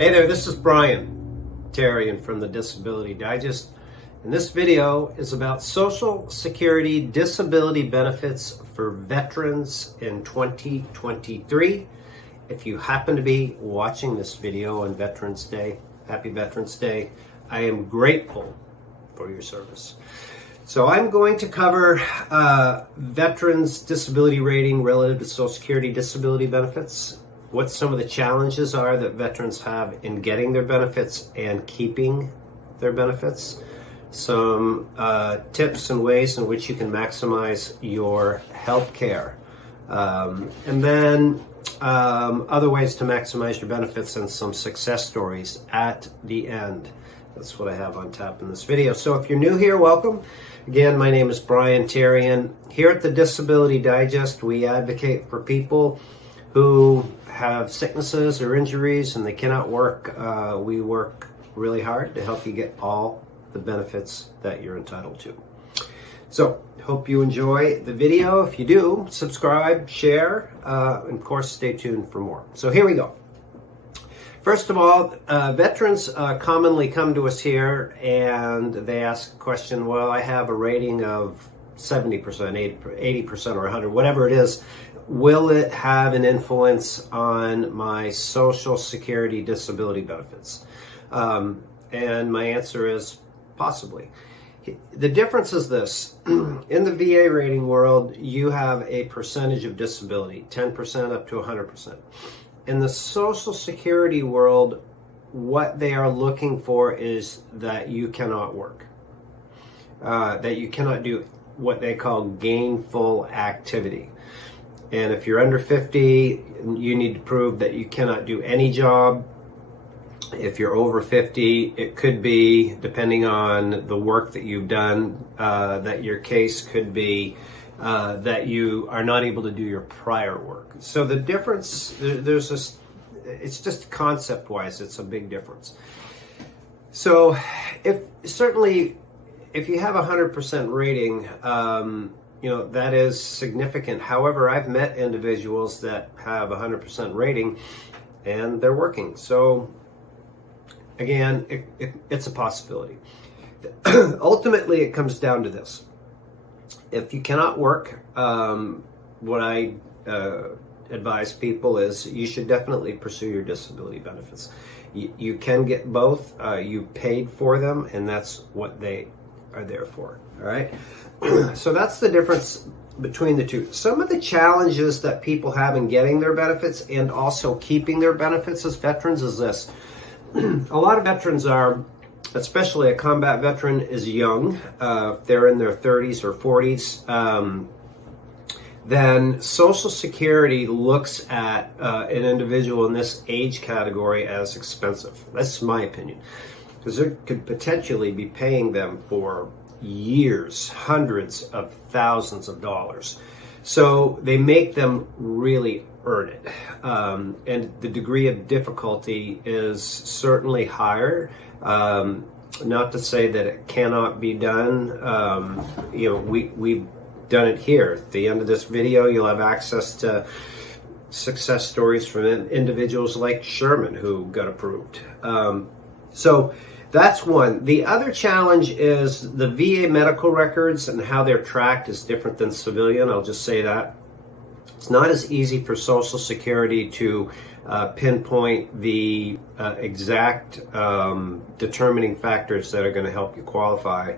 Hey there, this is Brian Terrian from the Disability Digest, and this video is about Social Security disability benefits for veterans in 2023. If you happen to be watching this video on Veterans Day, happy Veterans Day, I am grateful for your service. So I'm going to cover veterans disability rating relative to Social Security disability benefits, what some of the challenges are that veterans have in getting their benefits and keeping their benefits, some tips and ways in which you can maximize your health care, and then other ways to maximize your benefits and some success stories at the end. That's what I have on tap in this video. So if you're new here, welcome. Again, my name is Brian Terrian. Here at the Disability Digest, we advocate for people who have sicknesses or injuries and they cannot work. We work really hard to help you get all the benefits that you're entitled to. So, hope you enjoy the video. If you do, subscribe, share, and of course, stay tuned for more. So here we go. First of all, veterans commonly come to us here and they ask a question, well, I have a rating of 70%, 80%, or 100, whatever it is. Will it have an influence on my Social Security disability benefits? And my answer is possibly. The difference is this. In the VA rating world, you have a percentage of disability, 10% up to 100%. In the Social Security world, what they are looking for is that you cannot work, that you cannot do what they call gainful activity. And if you're under 50, you need to prove that you cannot do any job. If you're over 50, it could be, depending on the work that you've done, that your case could be that you are not able to do your prior work. So the difference, there's this, it's just concept-wise, it's a big difference. So if you have a 100% rating, that is significant. However, I've met individuals that have a 100% rating and they're working. So again, it's a possibility. Ultimately, it comes down to this. If you cannot work, what I advise people is you should definitely pursue your disability benefits. You can get both. You paid for them, and that's what they are there for. All right. So that's the difference between the two. Some of the challenges that people have in getting their benefits and also keeping their benefits as veterans is this. A lot of veterans are, especially a combat veteran, is young. If they're in their 30s or 40s, then Social Security looks at an individual in this age category as expensive. That's my opinion. Because they could potentially be paying them for years, hundreds of thousands of dollars. So they make them really earn it. And the degree of difficulty is certainly higher. Not to say that it cannot be done. We've done it here. At the end of this video, you'll have access to success stories from individuals like Sherman who got approved. So that's one. The other challenge is the VA medical records and how they're tracked is different than civilian. I'll just say that. It's not as easy for Social Security to pinpoint the exact determining factors that are going to help you qualify.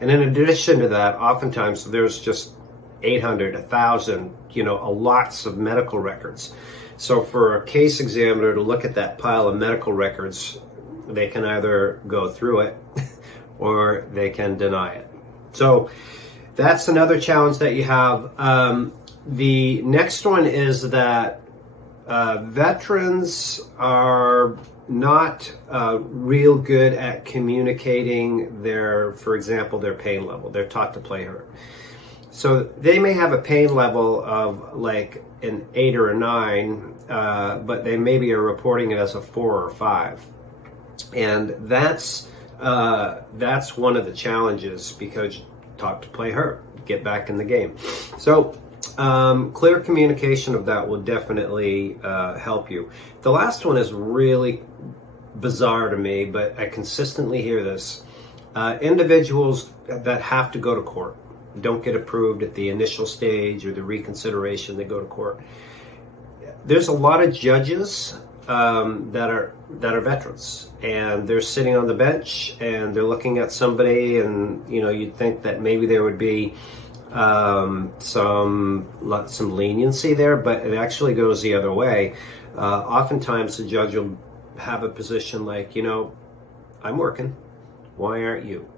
And in addition to that, oftentimes there's just 800, 1,000, lots of medical records. So for a case examiner to look at that pile of medical records, they can either go through it or they can deny it. So that's another challenge that you have. The next one is that veterans are not real good at communicating for example, their pain level. They're taught to play hurt. So they may have a pain level of like an 8 or a 9, but they maybe are reporting it as a 4 or 5. And that's one of the challenges, because taught to play hurt, get back in the game. So clear communication of that will definitely help you. The last one is really bizarre to me, but I consistently hear this. Individuals that have to go to court don't get approved at the initial stage or the reconsideration, they go to court. There's a lot of judges that are veterans, and they're sitting on the bench and they're looking at somebody, and you'd think that maybe there would be some leniency there, but it actually goes the other way. Oftentimes the judge will have a position like, I'm working, why aren't you?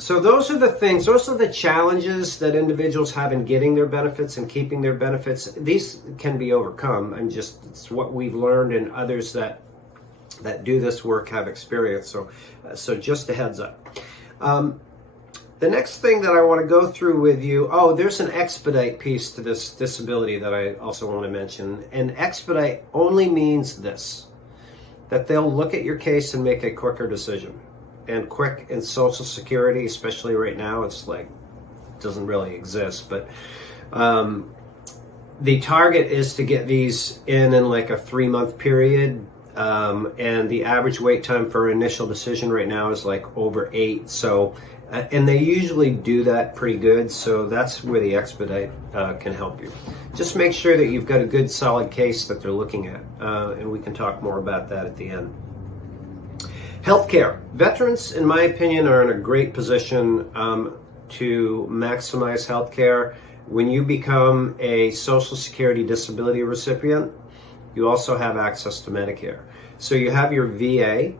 So those are the things, those are the challenges that individuals have in getting their benefits and keeping their benefits. These can be overcome, and it's what we've learned, and others that do this work have experience. So just a heads up. The next thing that I want to go through with you, there's an expedite piece to this disability that I also want to mention. And expedite only means this, that they'll look at your case and make a quicker decision. And quick in Social Security, especially right now, it's like, doesn't really exist. But the target is to get these in like a 3-month period. And the average wait time for initial decision right now is like over 8. So, and they usually do that pretty good. So that's where the expedite can help you. Just make sure that you've got a good solid case that they're looking at. And we can talk more about that at the end. Healthcare. Veterans, in my opinion, are in a great position to maximize healthcare. When you become a Social Security disability recipient, you also have access to Medicare. So you have your VA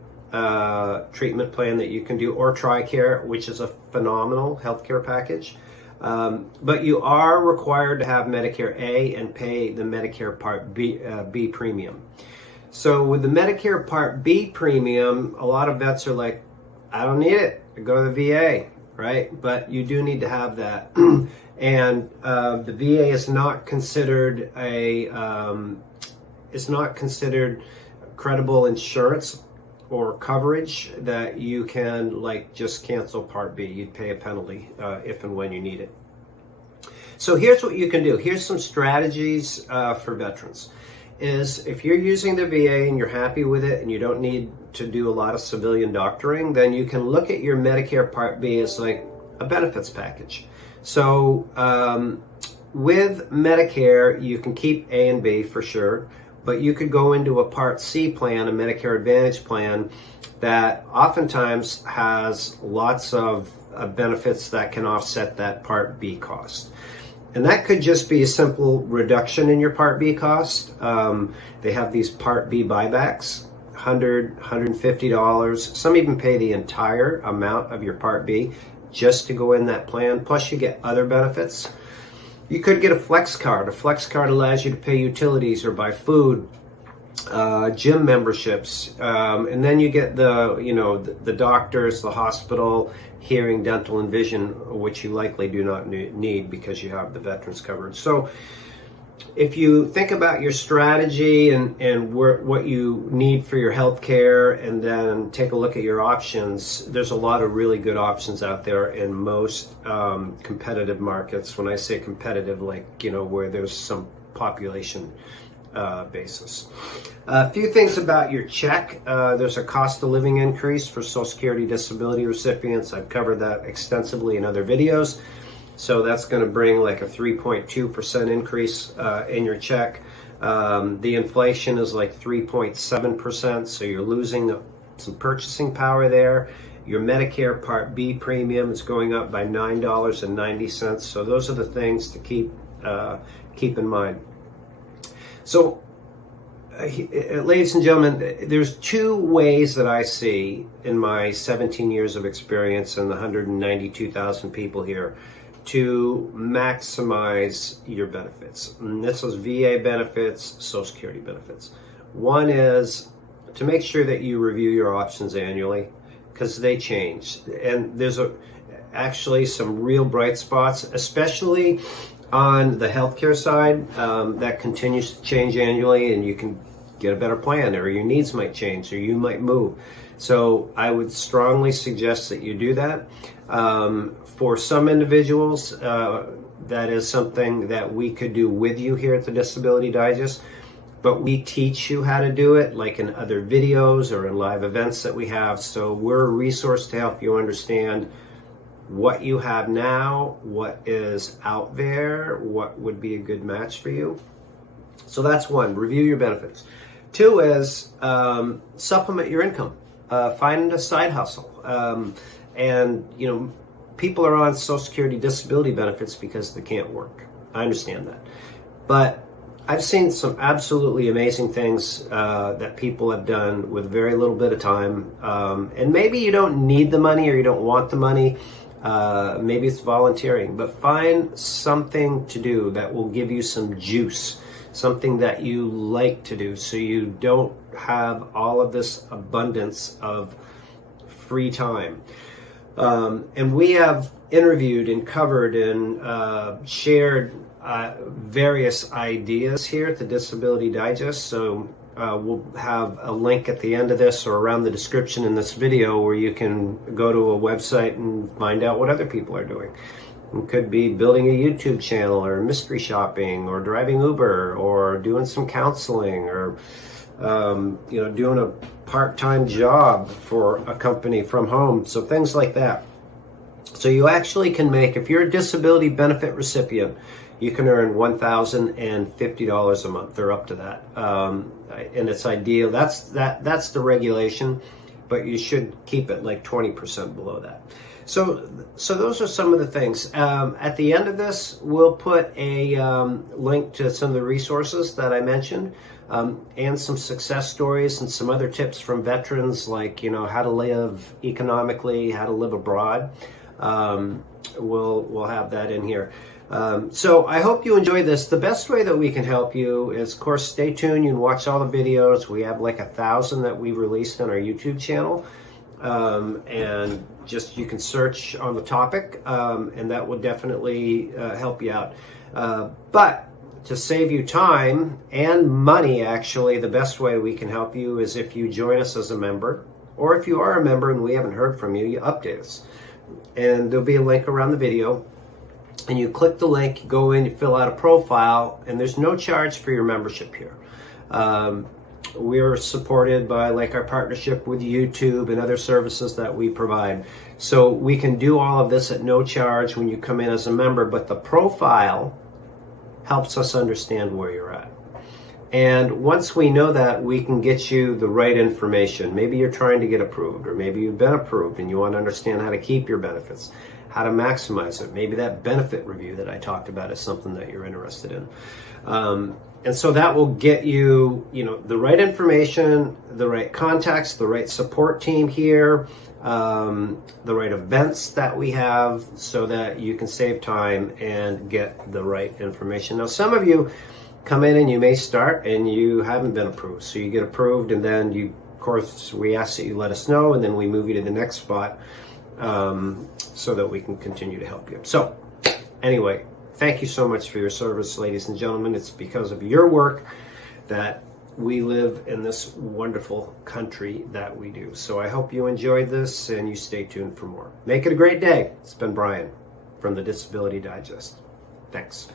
treatment plan that you can do, or TRICARE, which is a phenomenal healthcare package. But you are required to have Medicare A and pay the Medicare Part B premium. So with the Medicare Part B premium, a lot of vets are like, I don't need it, I go to the VA, right? But you do need to have that. And the VA is not considered credible insurance or coverage that you can just cancel Part B. You'd pay a penalty if and when you need it. So here's what you can do. Here's some strategies for veterans. Is if you're using the VA and you're happy with it and you don't need to do a lot of civilian doctoring, then you can look at your Medicare Part B as like a benefits package. So with Medicare, you can keep A and B for sure, but you could go into a Part C plan, a Medicare Advantage plan, that oftentimes has lots of benefits that can offset that Part B cost. And that could just be a simple reduction in your Part B cost. They have these Part B buybacks, $100, $150. Some even pay the entire amount of your Part B just to go in that plan. Plus you get other benefits. You could get a flex card. A flex card allows you to pay utilities or buy food, gym memberships, and then you get the doctors, the hospital, hearing, dental, and vision, which you likely do not need because you have the veterans coverage. So if you think about your strategy and what you need for your health care, and then take a look at your options, there's a lot of really good options out there in most competitive markets. When I say competitive, where there's some population basis. A few things about your check. There's a cost of living increase for Social Security disability recipients. I've covered that extensively in other videos. So that's going to bring like a 3.2% increase in your check. The inflation is like 3.7%, so you're losing some purchasing power there. Your Medicare Part B premium is going up by $9.90. So those are the things to keep in mind. So, ladies and gentlemen, there's two ways that I see in my 17 years of experience and the 192,000 people here to maximize your benefits. And this is VA benefits, Social Security benefits. One is to make sure that you review your options annually, because they change. And there's actually some real bright spots, especially on the healthcare side, that continues to change annually, and you can get a better plan, or your needs might change, or you might move. So I would strongly suggest that you do that. For some individuals, that is something that we could do with you here at the Disability Digest. but we teach you how to do it, like in other videos or in live events that we have. So we're a resource to help you understand what you have now, what is out there, what would be a good match for you. So that's one, review your benefits. Two is supplement your income. Find a side hustle. And, you know, people are on Social Security disability benefits because they can't work. I understand that. But I've seen some absolutely amazing things that people have done with very little bit of time. And maybe you don't need the money or you don't want the money. Maybe it's volunteering. But find something to do that will give you some juice, something that you like to do, so you don't have all of this abundance of free time. And we have interviewed and covered and shared various ideas here at the Disability Digest. So we'll have a link at the end of this or around the description in this video where you can go to a website and find out what other people are doing. It could be building a YouTube channel or mystery shopping or driving Uber or doing some counseling or you know, doing a part-time job for a company from home. So things like that. So you actually can make, if you're a disability benefit recipient, you can earn $1,050 a month. They're up to that. And it's ideal. That's the regulation, but you should keep it like 20% below that. So those are some of the things. At the end of this, we'll put a link to some of the resources that I mentioned, and some success stories and some other tips from veterans, like, you know, how to live economically, how to live abroad. We'll have that in here. So I hope you enjoy this. The best way that we can help you is, of course, stay tuned. You can watch all the videos. We have like 1,000 that we've released on our YouTube channel. And just, you can search on the topic, and that will definitely help you out. But to save you time and money, actually, the best way we can help you is if you join us as a member, or if you are a member and we haven't heard from you, you update us. And there'll be a link around the video. And you click the link, you go in, you fill out a profile, and there's no charge for your membership here. We're supported by, like, our partnership with YouTube and other services that we provide. So we can do all of this at no charge when you come in as a member, but the profile helps us understand where you're at. And once we know that, we can get you the right information. Maybe you're trying to get approved, or maybe you've been approved and you want to understand how to keep your benefits, how to maximize it. Maybe that benefit review that I talked about is something that you're interested in. And so that will get you, you know, the right information, the right contacts, the right support team here, the right events that we have, so that you can save time and get the right information. Now, some of you come in and you may start and you haven't been approved. So you get approved, and then you, of course, we ask that you let us know, and then we move you to the next spot, so that we can continue to help you. So anyway, thank you so much for your service, ladies and gentlemen. It's because of your work that we live in this wonderful country that we do. So I hope you enjoyed this, and you stay tuned for more. Make it a great day. It's been Brian from the Disability Digest. Thanks.